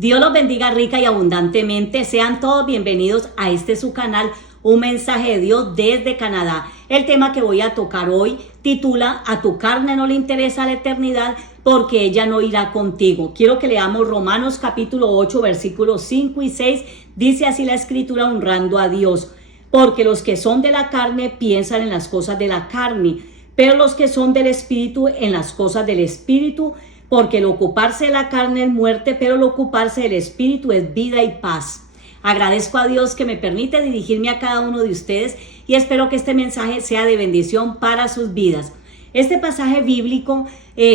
Dios los bendiga rica y abundantemente. Sean todos bienvenidos a su canal, Un Mensaje de Dios desde Canadá. El tema que voy a tocar hoy titula "A tu carne no le interesa la eternidad, porque ella no irá contigo". Quiero que leamos Romanos capítulo 8, versículos 5 y 6. Dice así la escritura, honrando a Dios. Porque los que son de la carne piensan en las cosas de la carne, pero los que son del Espíritu en las cosas del Espíritu. Porque el ocuparse de la carne es muerte, pero el ocuparse del Espíritu es vida y paz. Agradezco a Dios que me permite dirigirme a cada uno de ustedes y espero que este mensaje sea de bendición para sus vidas. Este pasaje bíblico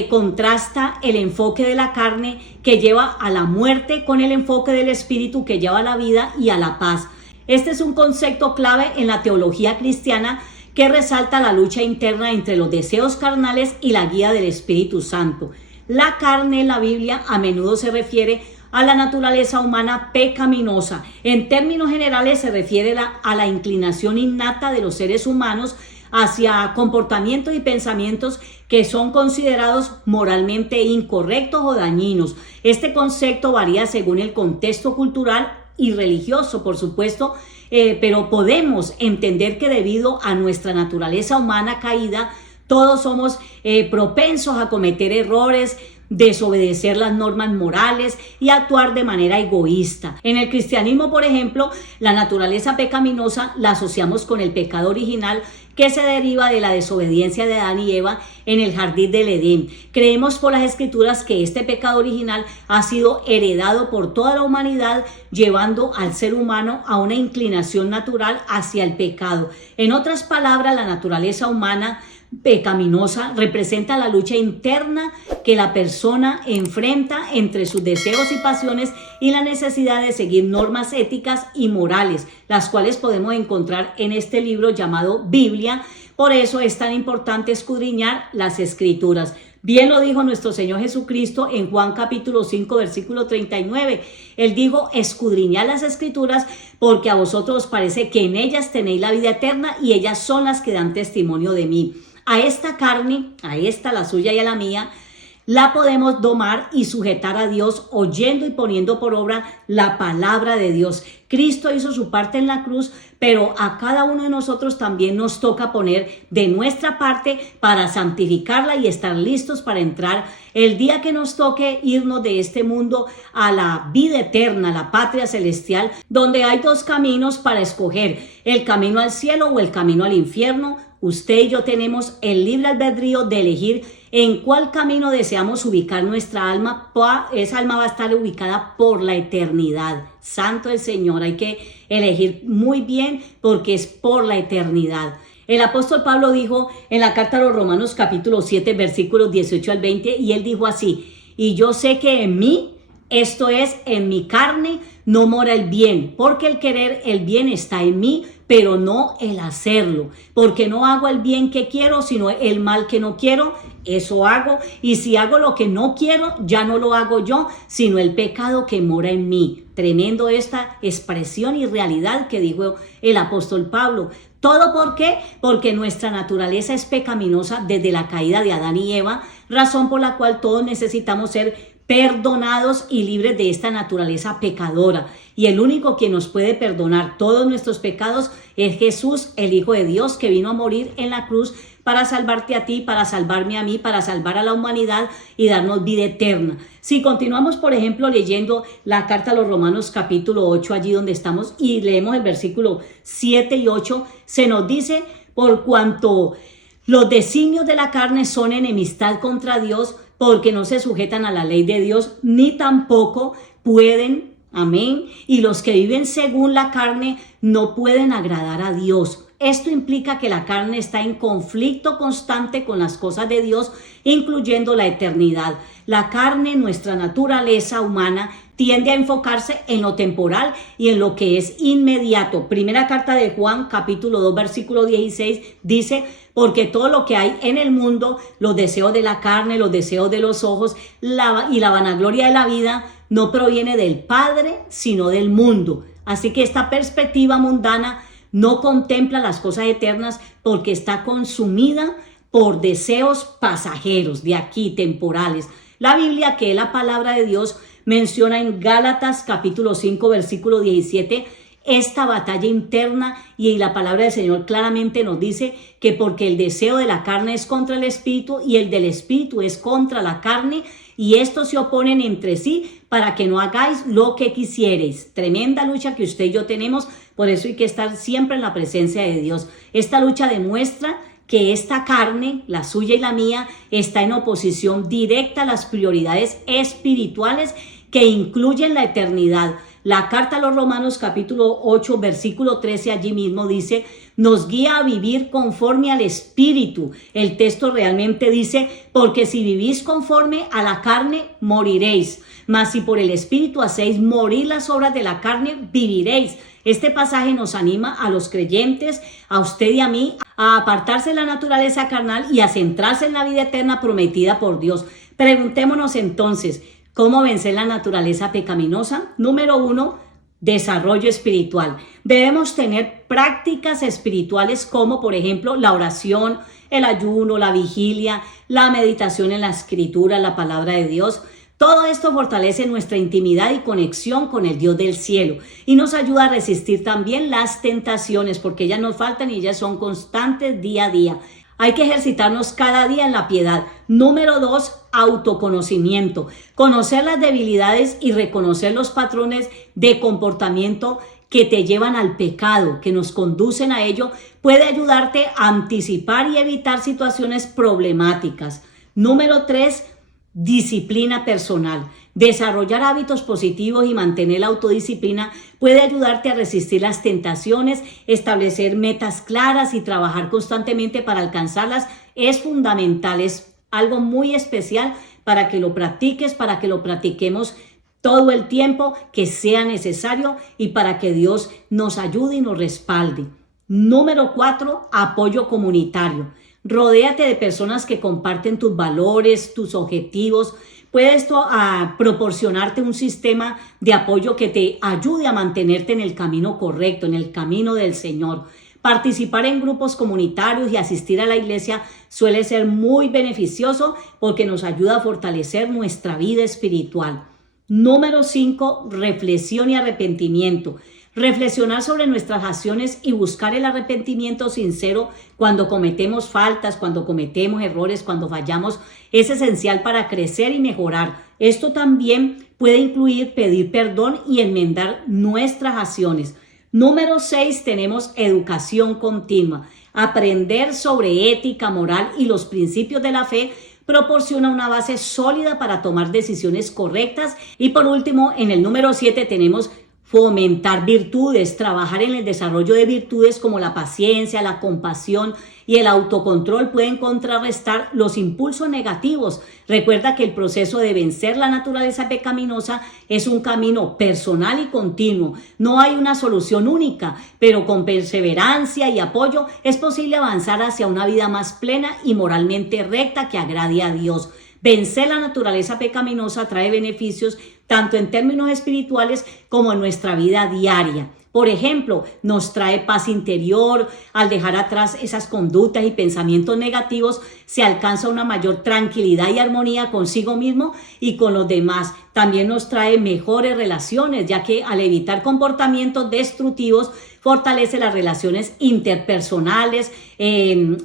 contrasta el enfoque de la carne que lleva a la muerte con el enfoque del Espíritu que lleva a la vida y a la paz. Este es un concepto clave en la teología cristiana que resalta la lucha interna entre los deseos carnales y la guía del Espíritu Santo. La carne en la Biblia a menudo se refiere a la naturaleza humana pecaminosa. En términos generales se refiere a la inclinación innata de los seres humanos hacia comportamientos y pensamientos que son considerados moralmente incorrectos o dañinos. Este concepto varía según el contexto cultural y religioso, por supuesto, pero podemos entender que debido a nuestra naturaleza humana caída, todos somos propensos a cometer errores, desobedecer las normas morales y actuar de manera egoísta. En el cristianismo, por ejemplo, la naturaleza pecaminosa la asociamos con el pecado original que se deriva de la desobediencia de Adán y Eva en el jardín del Edén. Creemos por las escrituras que este pecado original ha sido heredado por toda la humanidad, llevando al ser humano a una inclinación natural hacia el pecado. En otras palabras, la naturaleza humana pecaminosa representa la lucha interna que la persona enfrenta entre sus deseos y pasiones y la necesidad de seguir normas éticas y morales, las cuales podemos encontrar en este libro llamado Biblia. Por eso es tan importante escudriñar las escrituras. Bien lo dijo nuestro Señor Jesucristo en Juan capítulo 5 versículo 39. Él dijo: escudriñad las escrituras porque a vosotros os parece que en ellas tenéis la vida eterna y ellas son las que dan testimonio de mí. A esta carne, a esta, la suya y a la mía, la podemos domar y sujetar a Dios oyendo y poniendo por obra la palabra de Dios. Cristo hizo su parte en la cruz, pero a cada uno de nosotros también nos toca poner de nuestra parte para santificarla y estar listos para entrar el día que nos toque irnos de este mundo a la vida eterna, la patria celestial, donde hay dos caminos para escoger: el camino al cielo o el camino al infierno. Usted y yo tenemos el libre albedrío de elegir en cuál camino deseamos ubicar nuestra alma. Esa alma va a estar ubicada por la eternidad. Santo el Señor, hay que elegir muy bien porque es por la eternidad. El apóstol Pablo dijo en la carta a los Romanos capítulo 7 versículos 18 al 20, y él dijo así: y yo sé que en mí, esto es, en mi carne, no mora el bien, porque el querer el bien está en mí, pero no el hacerlo. Porque no hago el bien que quiero, sino el mal que no quiero, eso hago. Y si hago lo que no quiero, ya no lo hago yo, sino el pecado que mora en mí. Tremendo esta expresión y realidad que dijo el apóstol Pablo. ¿Todo por qué? Porque nuestra naturaleza es pecaminosa desde la caída de Adán y Eva, razón por la cual todos necesitamos ser perdonados y libres de esta naturaleza pecadora. Y el único que nos puede perdonar todos nuestros pecados es Jesús, el Hijo de Dios, que vino a morir en la cruz para salvarte a ti, para salvarme a mí, para salvar a la humanidad y darnos vida eterna. Si continuamos, por ejemplo, leyendo la carta a los Romanos capítulo 8, allí donde estamos, y leemos el versículo 7 y 8, se nos dice: por cuanto los designios de la carne son enemistad contra Dios, porque no se sujetan a la ley de Dios, ni tampoco pueden. Amén. Y los que viven según la carne no pueden agradar a Dios. Esto implica que la carne está en conflicto constante con las cosas de Dios, incluyendo la eternidad. La carne, nuestra naturaleza humana, tiende a enfocarse en lo temporal y en lo que es inmediato. Primera carta de Juan, capítulo 2, versículo 16, dice: porque todo lo que hay en el mundo, los deseos de la carne, los deseos de los ojos y la vanagloria de la vida, no proviene del Padre, sino del mundo. Así que esta perspectiva mundana no contempla las cosas eternas porque está consumida por deseos pasajeros, de aquí, temporales. La Biblia, que es la palabra de Dios, Menciona en Gálatas capítulo 5 versículo 17 esta batalla interna, y la palabra del Señor claramente nos dice que porque el deseo de la carne es contra el espíritu y el del espíritu es contra la carne, y estos se oponen entre sí para que no hagáis lo que quisiereis. Tremenda lucha que usted y yo tenemos, por eso hay que estar siempre en la presencia de Dios. Esta lucha demuestra que esta carne, la suya y la mía, está en oposición directa a las prioridades espirituales que incluyen la eternidad. La carta a los Romanos capítulo 8 versículo 13 allí mismo dice, nos guía a vivir conforme al Espíritu. El texto realmente dice, porque si vivís conforme a la carne, moriréis. Mas si por el Espíritu hacéis morir las obras de la carne, viviréis. Este pasaje nos anima a los creyentes, a usted y a mí, a apartarse de la naturaleza carnal y a centrarse en la vida eterna prometida por Dios. Preguntémonos entonces, ¿cómo vencer la naturaleza pecaminosa? Número 1, desarrollo espiritual. Debemos tener prácticas espirituales como, por ejemplo, la oración, el ayuno, la vigilia, la meditación en la Escritura, la palabra de Dios. Todo esto fortalece nuestra intimidad y conexión con el Dios del cielo y nos ayuda a resistir también las tentaciones, porque ellas nos faltan y ellas son constantes día a día. Hay que ejercitarnos cada día en la piedad. Número 2, autoconocimiento. Conocer las debilidades y reconocer los patrones de comportamiento que te llevan al pecado, que nos conducen a ello, puede ayudarte a anticipar y evitar situaciones problemáticas. Número 3, disciplina personal. Desarrollar hábitos positivos y mantener la autodisciplina puede ayudarte a resistir las tentaciones, establecer metas claras y trabajar constantemente para alcanzarlas. Es fundamental, es algo muy especial para que lo practiques, para que lo practiquemos todo el tiempo que sea necesario y para que Dios nos ayude y nos respalde. Número 4, apoyo comunitario. Rodéate de personas que comparten tus valores, tus objetivos. Puede esto proporcionarte un sistema de apoyo que te ayude a mantenerte en el camino correcto, en el camino del Señor. Participar en grupos comunitarios y asistir a la iglesia suele ser muy beneficioso porque nos ayuda a fortalecer nuestra vida espiritual. Número 5, reflexión y arrepentimiento. Reflexionar sobre nuestras acciones y buscar el arrepentimiento sincero cuando cometemos faltas, cuando cometemos errores, cuando fallamos, es esencial para crecer y mejorar. Esto también puede incluir pedir perdón y enmendar nuestras acciones. Número 6, tenemos educación continua. Aprender sobre ética, moral y los principios de la fe proporciona una base sólida para tomar decisiones correctas. Y por último, en el número 7 tenemos fomentar virtudes, trabajar en el desarrollo de virtudes como la paciencia, la compasión y el autocontrol pueden contrarrestar los impulsos negativos. Recuerda que el proceso de vencer la naturaleza pecaminosa es un camino personal y continuo. No hay una solución única, pero con perseverancia y apoyo es posible avanzar hacia una vida más plena y moralmente recta que agrade a Dios. Vencer la naturaleza pecaminosa trae beneficios tanto en términos espirituales como en nuestra vida diaria. Por ejemplo, nos trae paz interior. Al dejar atrás esas conductas y pensamientos negativos, se alcanza una mayor tranquilidad y armonía consigo mismo y con los demás. También nos trae mejores relaciones, ya que al evitar comportamientos destructivos, fortalece las relaciones interpersonales,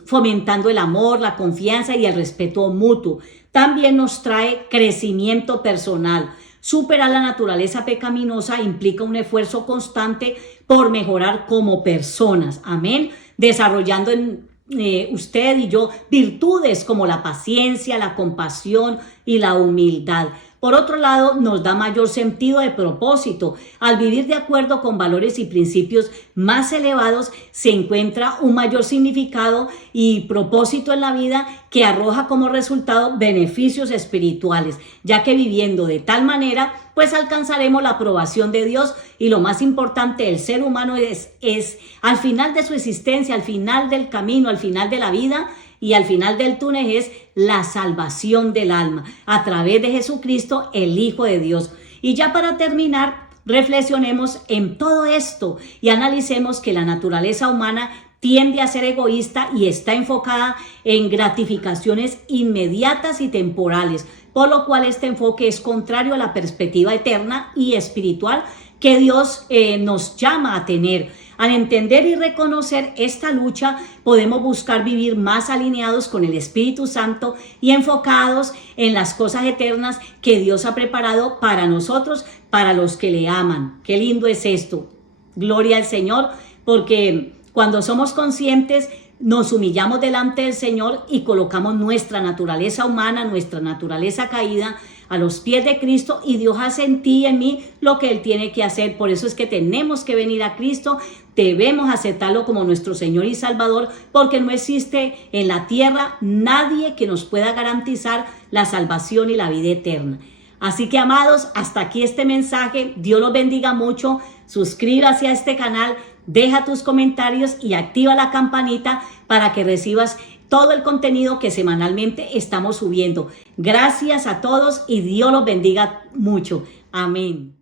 fomentando el amor, la confianza y el respeto mutuo. También nos trae crecimiento personal. Superar la naturaleza pecaminosa implica un esfuerzo constante por mejorar como personas. Amén. Desarrollando en usted y yo virtudes como la paciencia, la compasión y la humildad. Por otro lado, nos da mayor sentido de propósito. Al vivir de acuerdo con valores y principios más elevados, se encuentra un mayor significado y propósito en la vida que arroja como resultado beneficios espirituales, ya que viviendo de tal manera, pues alcanzaremos la aprobación de Dios y lo más importante, el ser humano es al final de su existencia, al final del camino, al final de la vida, y al final del túnel es la salvación del alma a través de Jesucristo, el Hijo de Dios. Y ya para terminar, reflexionemos en todo esto y analicemos que la naturaleza humana tiende a ser egoísta y está enfocada en gratificaciones inmediatas y temporales, por lo cual este enfoque es contrario a la perspectiva eterna y espiritual que Dios nos llama a tener. Al entender y reconocer esta lucha, podemos buscar vivir más alineados con el Espíritu Santo y enfocados en las cosas eternas que Dios ha preparado para nosotros, para los que le aman. Qué lindo es esto. Gloria al Señor, porque cuando somos conscientes, nos humillamos delante del Señor y colocamos nuestra naturaleza humana, nuestra naturaleza caída a los pies de Cristo, y Dios hace en ti y en mí lo que Él tiene que hacer. Por eso es que tenemos que venir a Cristo, debemos aceptarlo como nuestro Señor y Salvador, porque no existe en la tierra nadie que nos pueda garantizar la salvación y la vida eterna. Así que, amados, hasta aquí este mensaje. Dios los bendiga mucho. Suscríbase a este canal, deja tus comentarios y activa la campanita para que recibas todo el contenido que semanalmente estamos subiendo. Gracias a todos y Dios los bendiga mucho. Amén.